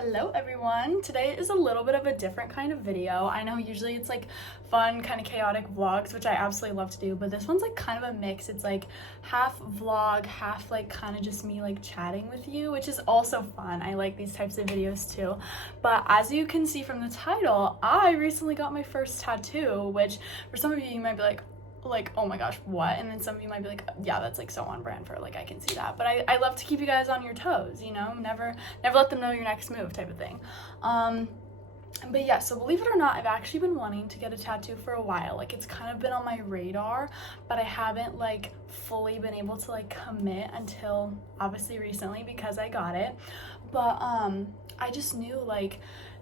Hello everyone. Today is a little bit of a different kind of video. I know usually it's like fun, kind of chaotic vlogs, which I absolutely love to do, but this one's like kind of a mix. It's like half vlog, half like kind of just me like chatting with you, which is also fun. I like these types of videos too. But as you can see from the title, I recently got my first tattoo, which for some of you might be like, oh my gosh, what? And then some of you might be like, yeah, that's like so on brand for, like, I can see that. But I love to keep you guys on your toes, you know, never let them know your next move type of thing. But yeah, so believe it or not, I've actually been wanting to get a tattoo for a while. Like, it's kind of been on my radar, but I haven't like fully been able to like commit until obviously recently because I got it. But I just knew, like,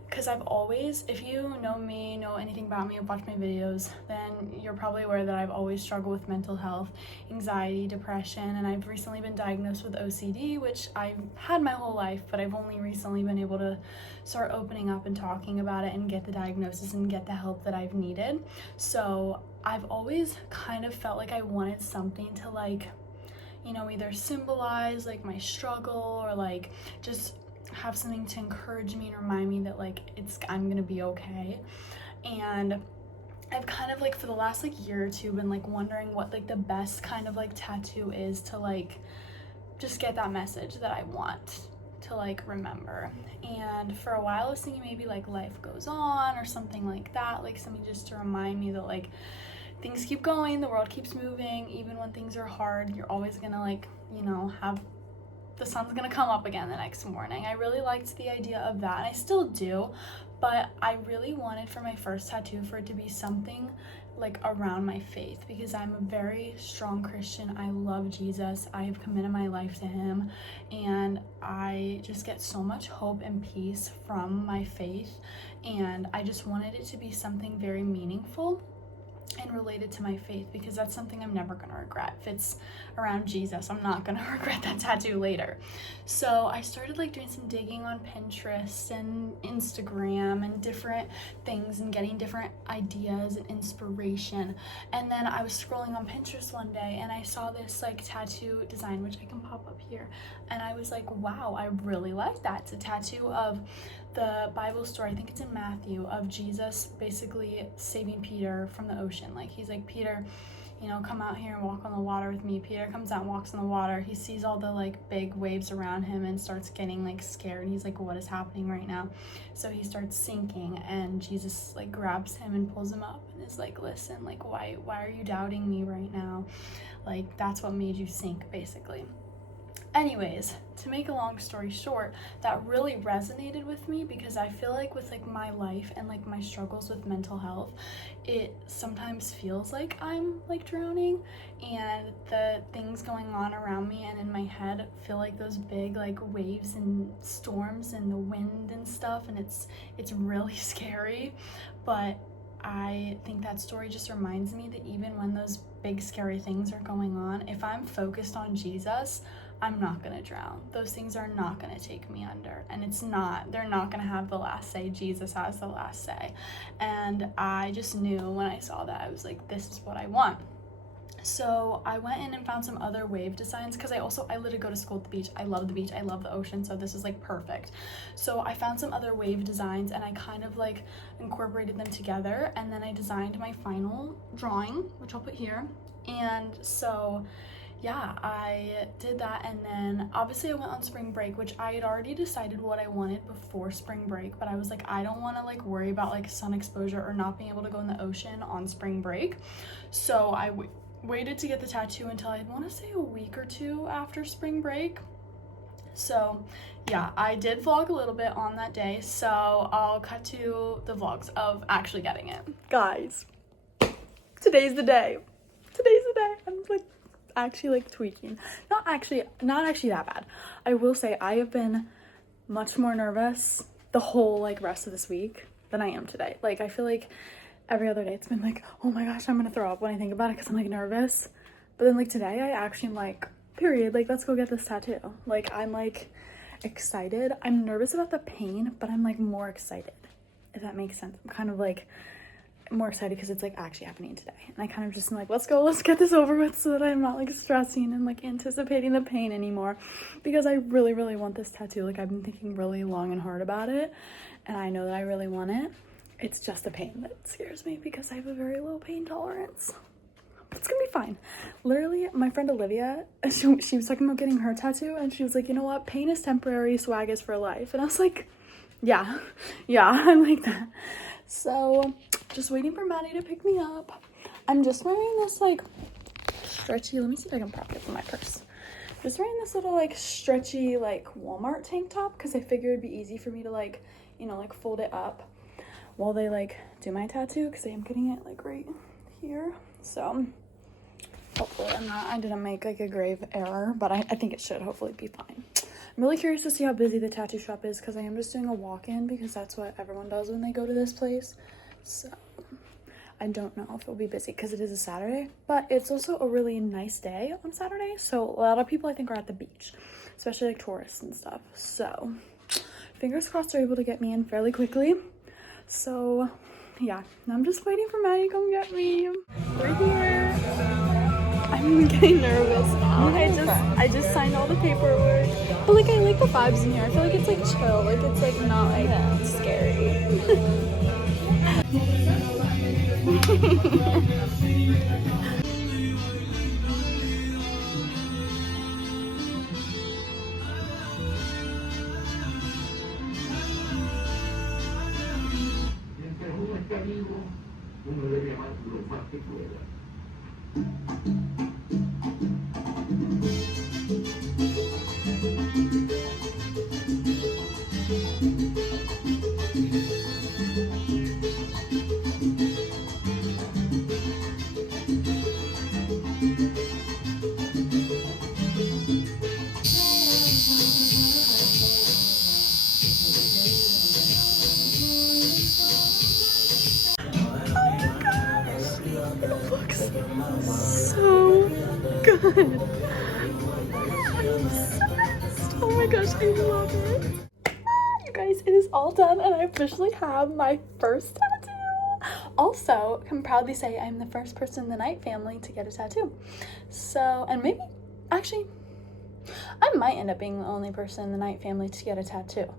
because I've always, if you know me, know anything about me, have watched my videos, then you're probably aware that I've always struggled with mental health, anxiety, depression, and I've recently been diagnosed with OCD, which I've had my whole life, but I've only recently been able to start opening up and talking about it and get the diagnosis and get the help that I've needed. So I've always kind of felt like I wanted something to, like, you know, either symbolize like my struggle or like just have something to encourage me and remind me that like I'm gonna be okay. And I've kind of like for the last like year or two been like wondering what like the best kind of like tattoo is to like just get that message that I want to like remember. And for a while I was thinking maybe like life goes on or something like that, like something just to remind me that like things keep going, the world keeps moving, even when things are hard, you're always gonna like, you know, have the sun's gonna come up again the next morning. I really liked the idea of that, and I still do, but I really wanted for my first tattoo for it to be something like around my faith, because I'm a very strong Christian. I love Jesus. I have committed my life to him, and I just get so much hope and peace from my faith, and I just wanted it to be something very meaningful and related to my faith, because that's something I'm never gonna regret. If it's around Jesus, I'm not gonna regret that tattoo later. So I started like doing some digging on Pinterest and Instagram and different things and getting different ideas and inspiration. And then I was scrolling on Pinterest one day and I saw this like tattoo design, which I can pop up here, and I was like, wow, I really like that. It's a tattoo of the Bible story, I think it's in Matthew, of Jesus basically saving Peter from the ocean. Like, he's like, Peter, you know, come out here and walk on the water with me. Peter comes out and walks on the water. He sees all the like big waves around him and starts getting like scared. And he's like, what is happening right now? So he starts sinking, and Jesus like grabs him and pulls him up and is like, listen, like, why are you doubting me right now? Like, that's what made you sink, basically. Anyways, to make a long story short, that really resonated with me, because I feel like with like my life and like my struggles with mental health, it sometimes feels like I'm like drowning, and the things going on around me and in my head feel like those big like waves and storms and the wind and stuff, and it's really scary. But I think that story just reminds me that even when those big scary things are going on, if I'm focused on Jesus, I'm not gonna drown. Those things are not gonna take me under, and they're not gonna have the last say. Jesus has the last say. And I just knew when I saw that, I was like, this is what I want. So I went in and found some other wave designs, because I literally go to school at the beach. I love the beach, I love the ocean, so this is like perfect. So I found some other wave designs and I kind of like incorporated them together, and then I designed my final drawing, which I'll put here. And so yeah, I did that, and then obviously I went on spring break, which I had already decided what I wanted before spring break, but I was like, I don't want to like worry about like sun exposure or not being able to go in the ocean on spring break. So I waited to get the tattoo until I want to say a week or two after spring break. So yeah, I did vlog a little bit on that day, so I'll cut to the vlogs of actually getting it. Guys, today's the day. I'm like actually like tweaking. Not actually that bad. I will say I have been much more nervous the whole like rest of this week than I am today. Like, I feel like every other day it's been like, oh my gosh, I'm gonna throw up when I think about it, because I'm like nervous. But then like today I actually am like, period, like, let's go get this tattoo. Like, I'm like excited. I'm nervous about the pain, but I'm like more excited, if that makes sense. I'm kind of like more excited because it's like actually happening today. And I kind of just am like, let's get this over with so that I'm not like stressing and like anticipating the pain anymore, because I really, really want this tattoo. Like I've been thinking really long and hard about it, and I know that I really want it. It's just the pain that scares me because I have a very low pain tolerance. It's gonna be fine. Literally, my friend Olivia, she was talking about getting her tattoo, and she was like, you know what, pain is temporary, swag is for life. And I was like, yeah, I'm like that. So just waiting for Maddie to pick me up. I'm just wearing this like stretchy, let me see if I can prop it up in my purse. Just wearing this little like stretchy like Walmart tank top because I figured it'd be easy for me to like, you know, like fold it up while they like do my tattoo, because I am getting it like right here. So hopefully I didn't make like a grave error, but I think it should hopefully be fine. I'm really curious to see how busy the tattoo shop is, because I am just doing a walk-in because that's what everyone does when they go to this place. So I don't know if it'll be busy because it is a Saturday, but it's also a really nice day on Saturday. So a lot of people I think are at the beach, especially like tourists and stuff. So fingers crossed they're able to get me in fairly quickly. So yeah, I'm just waiting for Maddie to come get me. We're here. I'm getting nervous now. I just signed all the paperwork. But like I like the vibes in here. I feel like it's like chill. Like it's like not like scary. So good. I'm obsessed. Oh my gosh, I love it. You guys, it is all done and I officially have my first tattoo. Also, can proudly say I'm the first person in the Knight family to get a tattoo. So, and maybe, actually, I might end up being the only person in the Knight family to get a tattoo.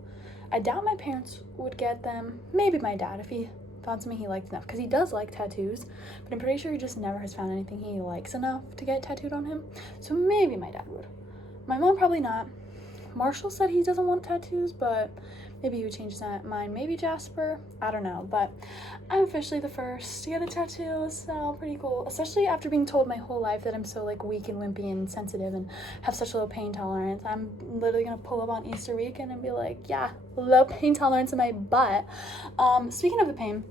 I doubt my parents would get them. Maybe my dad if he found something he liked enough, because he does like tattoos, but I'm pretty sure he just never has found anything he likes enough to get tattooed on him. So maybe my dad would. My mom probably not. Marshall said he doesn't want tattoos, but maybe he would change his mind. Maybe Jasper, I don't know, but I'm officially the first to get a tattoo, so pretty cool, especially after being told my whole life that I'm so like weak and wimpy and sensitive and have such low pain tolerance. I'm literally gonna pull up on Easter weekend and be like, yeah, low pain tolerance in my butt. Speaking of the pain,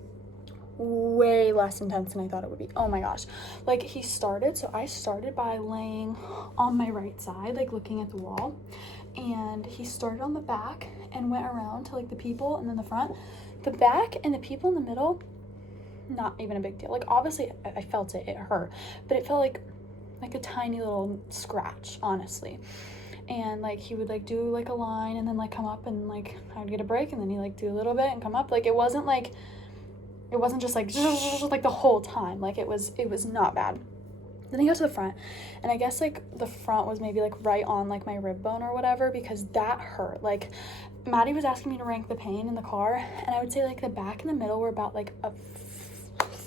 way less intense than I thought it would be. Oh my gosh. Like so I started by laying on my right side, like looking at the wall, and he started on the back and went around to like the people and then the front. The back and the people in the middle, not even a big deal. Like obviously I felt it hurt, but it felt like a tiny little scratch, honestly. And like he would like do like a line and then like come up and like I would get a break and then he like do a little bit and come up. Like it wasn't just like the whole time. Like it was not bad. Then he got to the front, and I guess like the front was maybe like right on like my rib bone or whatever, because that hurt. Like Maddie was asking me to rank the pain in the car, and I would say like the back and the middle were about like a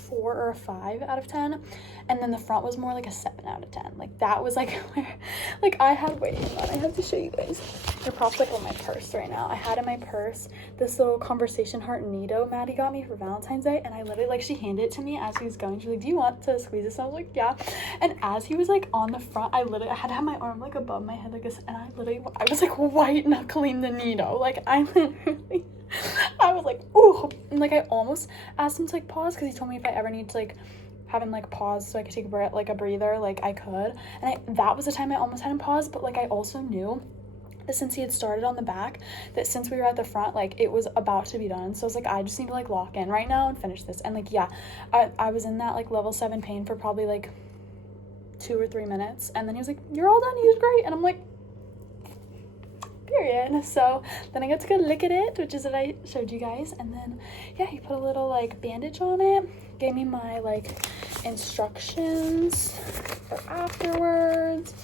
4 or a 5 out of 10, and then the front was more like a 7 out of 10. Like that was like where, like I had, wait, hold on, I have to show you guys. They're props like on my purse right now. I had in my purse this little conversation heart Nido Maddie got me for Valentine's Day, and I literally like, she handed it to me as he was going. She's like, do you want to squeeze this? And I was like, yeah. And as he was like on the front, I had to have my arm like above my head like this, and I was like white knuckling the Nido. Like I was like, ooh, and like I almost asked him to like pause, because he told me if I ever need to like have him like pause so I could take a breath, like a breather, like I could. And that was the time I almost had him pause, but like I also knew that since he had started on the back, that since we were at the front, like it was about to be done. So I was like, I just need to like lock in right now and finish this. And like, yeah, I was in that like level 7 pain for probably like 2 or 3 minutes, and then he was like, you're all done, you did great. And I'm like, period. So then I got to go look at it, which is what I showed you guys. And then, yeah, he put a little, like, bandage on it. Gave me my, like, instructions for afterwards,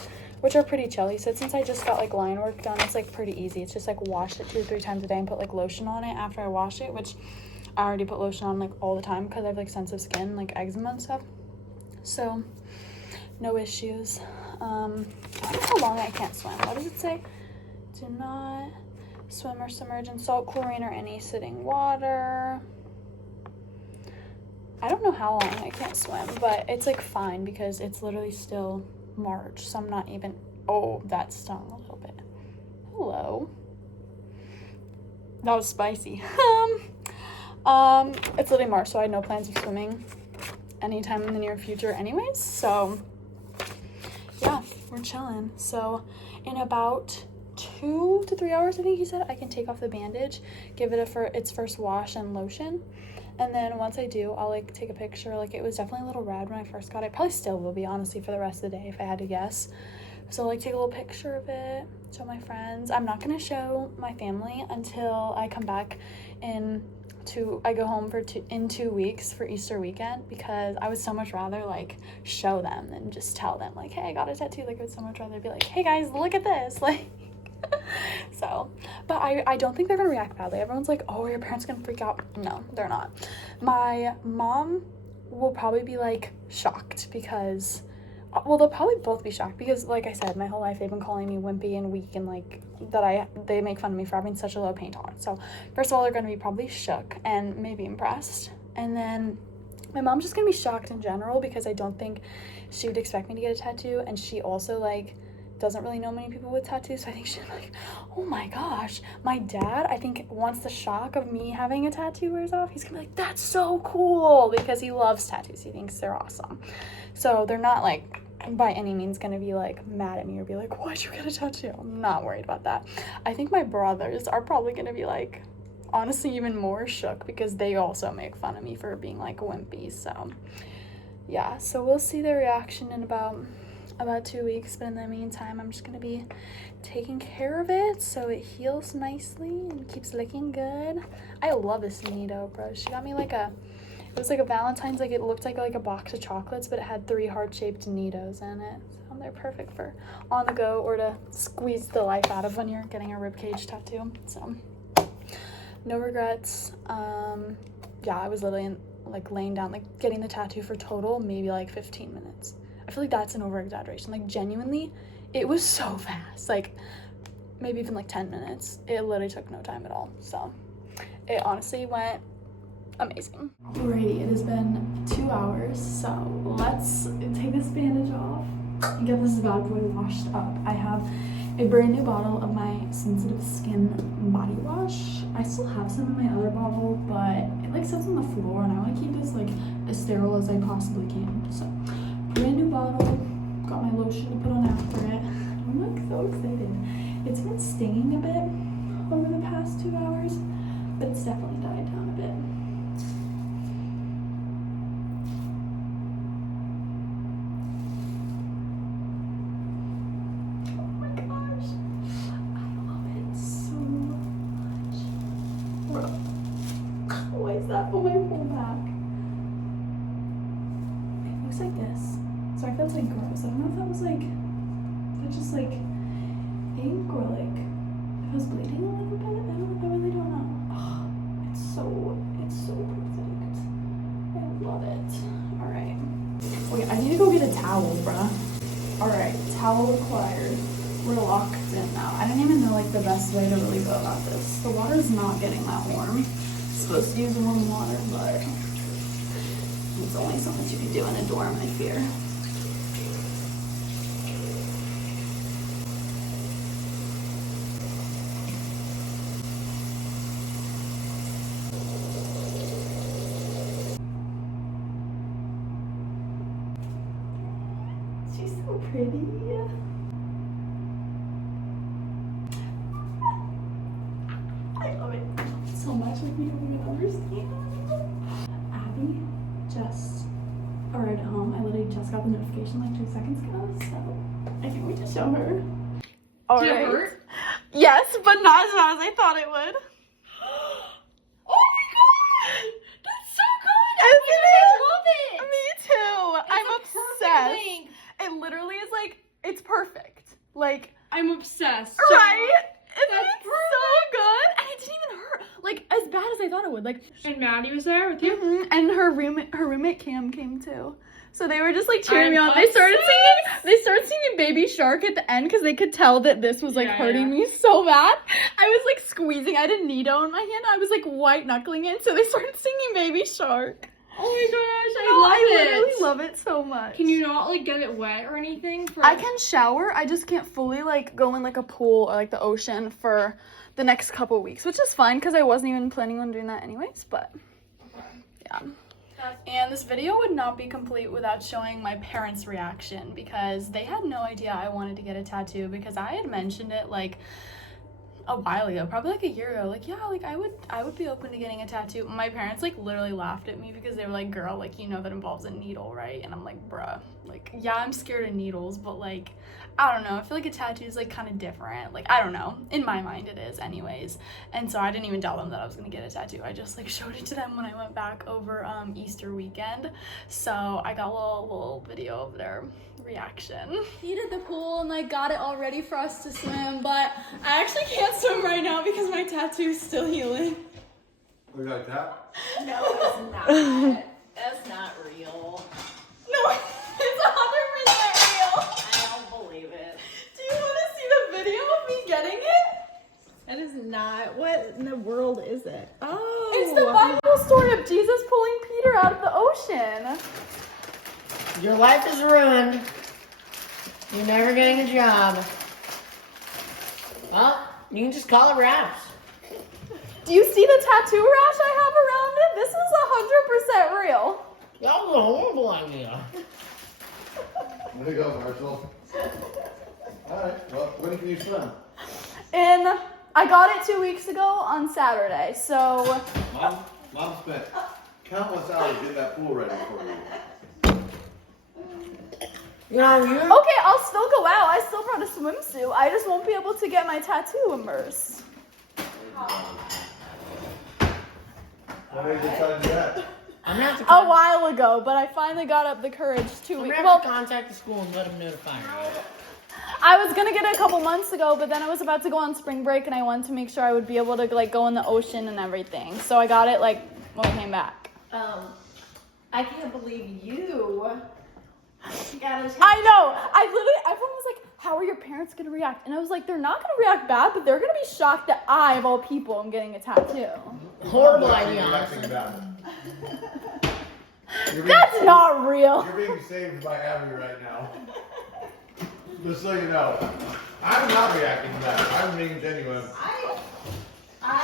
which are pretty chill. He said since I just got, like, line work done, it's, like, pretty easy. It's just, like, wash it 2 or 3 times a day and put, like, lotion on it after I wash it, which I already put lotion on, like, all the time because I have, like, sensitive skin, like, eczema and stuff. So, no issues. I don't know how long I can't swim. What does it say? Do not swim or submerge in salt, chlorine, or any sitting water. I don't know how long I can't swim, but it's, like, fine because it's literally still March, so I'm not even... Oh, that stung a little bit. Hello. That was spicy. It's literally March, so I had no plans of swimming anytime in the near future anyways, so yeah, we're chilling. So in about 2 to 3 hours, I think he said, I can take off the bandage, give it its first wash and lotion, and then once I do, I'll, like, take a picture. Like, it was definitely a little red when I first got it. Probably still will be, honestly, for the rest of the day if I had to guess. So, like, take a little picture of it, show my friends. I'm not gonna show my family until I come back I go home in 2 weeks for Easter weekend, because I would so much rather, like, show them than just tell them, like, hey, I got a tattoo. Like, I would so much rather be like, hey guys, look at this. Like, so, but I don't think they're gonna react badly. Everyone's like, oh, your parents gonna freak out. No, they're not. My mom will probably be, like, shocked because, well, they'll probably both be shocked because, like I said, my whole life they've been calling me wimpy and weak, and, like, they make fun of me for having such a low pain tolerance. So first of all, they're going to be probably shook and maybe impressed, and then my mom's just going to be shocked in general because I don't think she would expect me to get a tattoo, and she also, like, doesn't really know many people with tattoos, so I think she's like, oh my gosh. My dad, I think, once the shock of me having a tattoo wears off, he's gonna be like, that's so cool, because he loves tattoos. He thinks they're awesome. So they're not, like, by any means gonna be, like, mad at me or be like, why'd you get a tattoo? I'm not worried about that. I think my brothers are probably gonna be, like, honestly even more shook because they also make fun of me for being, like, wimpy. So yeah, so we'll see their reaction in about 2 weeks, but in the meantime, I'm just gonna be taking care of it so it heals nicely and keeps looking good. I love this neato, bro. She got me, like, it was like a Valentine's, like, it looked like a box of chocolates, but it had 3 heart-shaped neatos in it. So they're perfect for on the go or to squeeze the life out of when you're getting a ribcage tattoo. So no regrets. Yeah, I was literally like laying down, like, getting the tattoo for total maybe like 15 minutes. I feel like that's an over-exaggeration. Like, genuinely, it was so fast. Like, maybe even like 10 minutes. It literally took no time at all. So it honestly went amazing. Alrighty, it has been 2 hours, so let's take this bandage off and get this bad boy washed up. I have a brand new bottle of my sensitive skin body wash. I still have some in my other bottle, but it, like, sits on the floor, and I want to keep this, like, as sterile as I possibly can. So brand new bottle, got my lotion to put on after it. I'm, like, so excited. It's been stinging a bit over the past 2 hours, but it's definitely died down a bit. Oh my gosh, I love it so much. Bro, why is that on my whole back? It looks like this. Sorry if that's, like, gross. I don't know if that was, like, that just, like, ink or, like, if I was bleeding a little bit. I really don't know. Oh, it's so perfect. I love it. All right. Okay, I need to go get a towel, bruh. All right, towel acquired. We're locked in now. I don't even know, like, the best way to really go about this. The water's not getting that warm. It's supposed to use warm water, but it's only so much you can do in a dorm, I fear. She's so pretty. I love it so much. Like, you don't even understand. Abby just arrived at home. I literally just got the notification like 2 seconds ago, so I can't wait to show her. All right. Yes, but not as bad as I thought it would. Oh my god! That's so good! Isn't I love it! Me too. It's I'm a perfect obsessed. length. It literally is like, it's perfect. Like, I'm obsessed. right? Isn't That's it so good? And it didn't even hurt. Like, as bad as I thought it would. Like, And Maddie was there with you? mhm. And her roommate Cam came too. So they were just like cheering me I'm on. They started singing Baby Shark at the end because they could tell that this was like hurting me so bad. I was like squeezing. I had a needle in my hand. I was like white knuckling it. So they started singing Baby Shark. Oh my gosh, I literally love it so much. Can you not like get it wet or anything? I can shower. I just can't fully like go in like a pool or like the ocean for the next couple weeks, which is fine because I wasn't even planning on doing that anyways. But yeah. And this video would not be complete without showing my parents' reaction because they had no idea I wanted to get a tattoo because I had mentioned it like a while ago, probably like a year ago, like, yeah, like I would be open to getting a tattoo. My parents like literally laughed at me because they were like, girl, like, you know that involves a needle, right? And I'm like, bruh, like, yeah, I'm scared of needles, but like, I don't know, I feel like a tattoo is like kind of different. Like, I don't know, in my mind it is anyways. And so I didn't even tell them that I was gonna get a tattoo. I just like showed it to them when I went back over Easter weekend. So I got a little video of their reaction. Heated the pool and like got it all ready for us to swim, but I actually can't swim right now because my tattoo is still healing. Look like that? No, it's not. That's not real. No, it's 100% real. I don't believe it. Do you want to see the video of me getting it? That is not. What in the world is it? Oh. It's the Bible story of Jesus pulling Peter out of the ocean. Your life is ruined. You're never getting a job. Well, you can just call it raps. Do you see the tattoo rash I have around it? This is 100% real. That was a horrible idea. There you go, Marshall. Alright, well, when can you swim? And I got it 2 weeks ago on Saturday, so... Mom spent countless hours getting that pool ready for you. You know, Okay, I'll still go out. I still brought a swimsuit. I just won't be able to get my tattoo immersed. When did you decide to do that? I'm gonna have to A while ago, but I finally got up the courage 2 I'm weeks. gonna have to contact the school and let them notify me. I was gonna get it a couple months ago, but then I was about to go on spring break, and I wanted to make sure I would be able to like go in the ocean and everything. So I got it like when I came back. I can't believe you. I know. Everyone was like, "How are your parents gonna react?" And I was like, "They're not gonna react bad, but they're gonna be shocked that I, of all people, am getting a tattoo." Horrible Mom's idea, actually honestly. reacting bad. That's not real. You're being saved by Abby right now. Just so you know. I'm not reacting bad. I'm being genuine.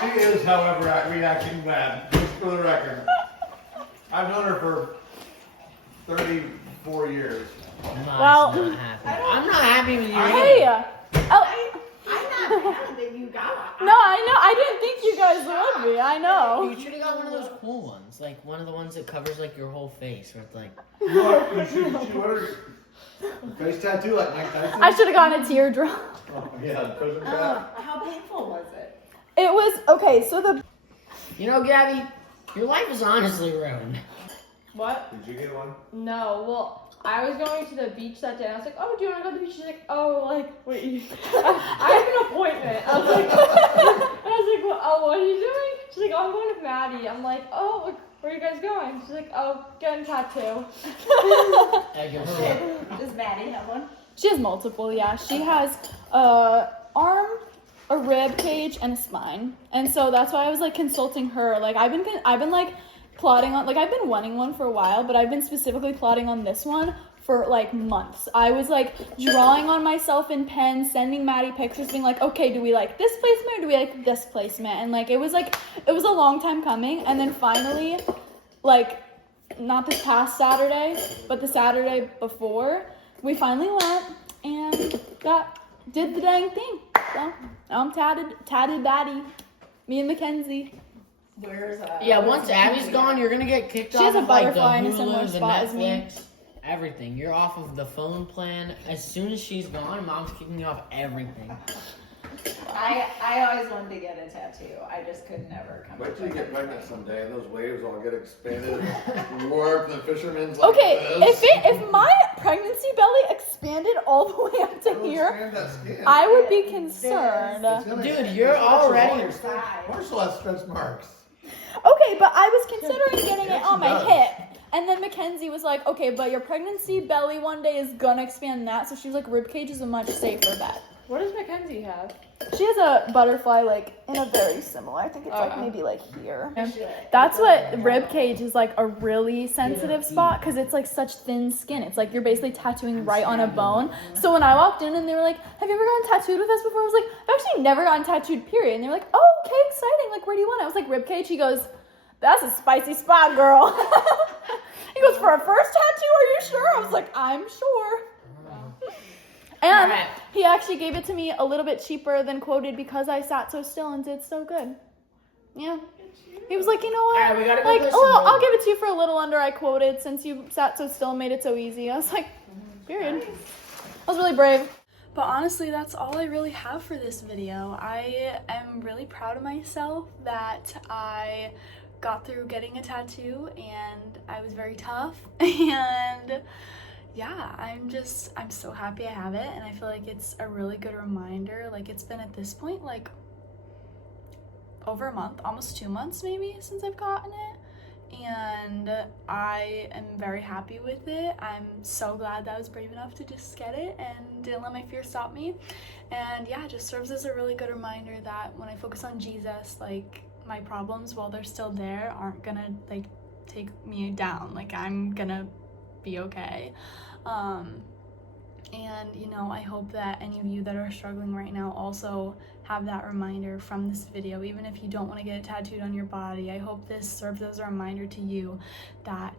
She is, however, reacting bad. Just for the record. I've known her for 34 years. Well, Not happy. I'm not happy with you. Hey. I'm not mad that you got it. No, I know. I didn't think you guys would be. I know. You should have got one of those cool ones, like one of the ones that covers like your whole face, where it's like. What? You should wear a face tattoo like Mike Tyson? I should have gotten a teardrop. Oh, yeah, the prison cat. How painful was it? It was okay. So the You know, Gabby, your life is honestly ruined. What? Did you get one? No, well, I was going to the beach that day. I was like, oh, do you want to go to the beach? She's like, oh, like, wait, I have an appointment. I was like, well, oh, what are you doing? She's like, oh, I'm going to Maddie. I'm like, oh, like, where are you guys going? She's like, oh, getting a tattoo. Does Maddie have one? she has multiple. Yeah, she has a arm, a rib cage, and a spine. And so that's why I was like consulting her. Like I've been like plotting on, like I've been wanting one for a while, but I've been specifically plotting on this one for like months. I was like drawing on myself in pen, sending Maddie pictures, being like, okay, do we like this placement or do we like this placement? And like it was a long time coming. And then finally, like not this past Saturday, but the Saturday before, we finally went and did the dang thing. So I'm tatted baddie. Me and Mackenzie. Where's Yeah, once Abby's gone, you're gonna get kicked She off has a of like the butterfly in a similar Hulu, the spot as me. Netflix, everything. You're off of the phone plan. As soon as she's gone, Mom's kicking you off everything. I always wanted to get a tattoo. I just could never come. Wait till you get pregnant someday and those waves all get expanded and warped and the fishermen's like Okay, this. if my pregnancy belly expanded all the way up to It'll here, expand that skin. I would be concerned. It's gonna- Dude, you're already- Marshall has stretch marks. Okay, but I was considering getting it Yes, on she my does. hip. And then Mackenzie was like, okay, but your pregnancy belly one day is gonna expand that. So she's like, ribcage is a much safer bet. What does Mackenzie have? She has a butterfly like in a very similar, I think it's like Okay. maybe like here. That's what rib cage is like, a really sensitive spot because it's like such thin skin. It's like you're basically tattooing right on a bone. So when I walked in and they were like, have you ever gotten tattooed with us before? I was like, I've actually never gotten tattooed, period. And they were like, oh, okay, exciting. Like, where do you want it? I was like, rib cage. He goes, that's a spicy spot, girl. He goes, for a first tattoo, are you sure? I was like, I'm sure. And Alright. he actually gave it to me a little bit cheaper than quoted because I sat so still and did so good. Yeah. He was like, you know what? Alright, we gotta go like, play oh, some I'll give it to you for a little under I quoted since you sat so still and made it so easy. I was like, period. I was really brave. But honestly, that's all I really have for this video. I am really proud of myself that I got through getting a tattoo and I was very tough and yeah, I'm so happy I have it, and I feel like it's a really good reminder. Like, it's been at this point like over a month, almost 2 months maybe since I've gotten it, and I am very happy with it. I'm so glad that I was brave enough to just get it and didn't let my fear stop me. And yeah, it just serves as a really good reminder that when I focus on Jesus, like, my problems, while they're still there, aren't gonna like take me down. Like, I'm gonna be okay. And you know, I hope that any of you that are struggling right now also have that reminder from this video. Even if you don't want to get it tattooed on your body, I hope this serves as a reminder to you that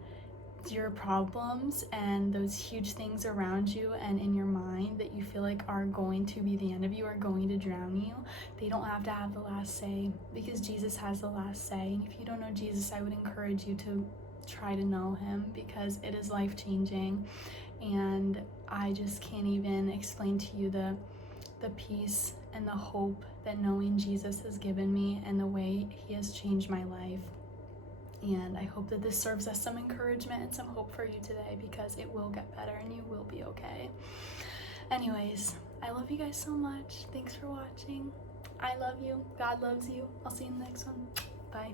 your problems and those huge things around you and in your mind that you feel like are going to be the end of you, are going to drown you, they don't have to have the last say, because Jesus has the last say. And if you don't know Jesus, I would encourage you to try to know him, because it is life-changing. And I just can't even explain to you the peace and the hope that knowing Jesus has given me, and the way he has changed my life. And I hope that this serves as some encouragement and some hope for you today, because it will get better and you will be okay. Anyways, I love you guys so much. Thanks for watching. I love you. God loves you. I'll see you in the next one. Bye.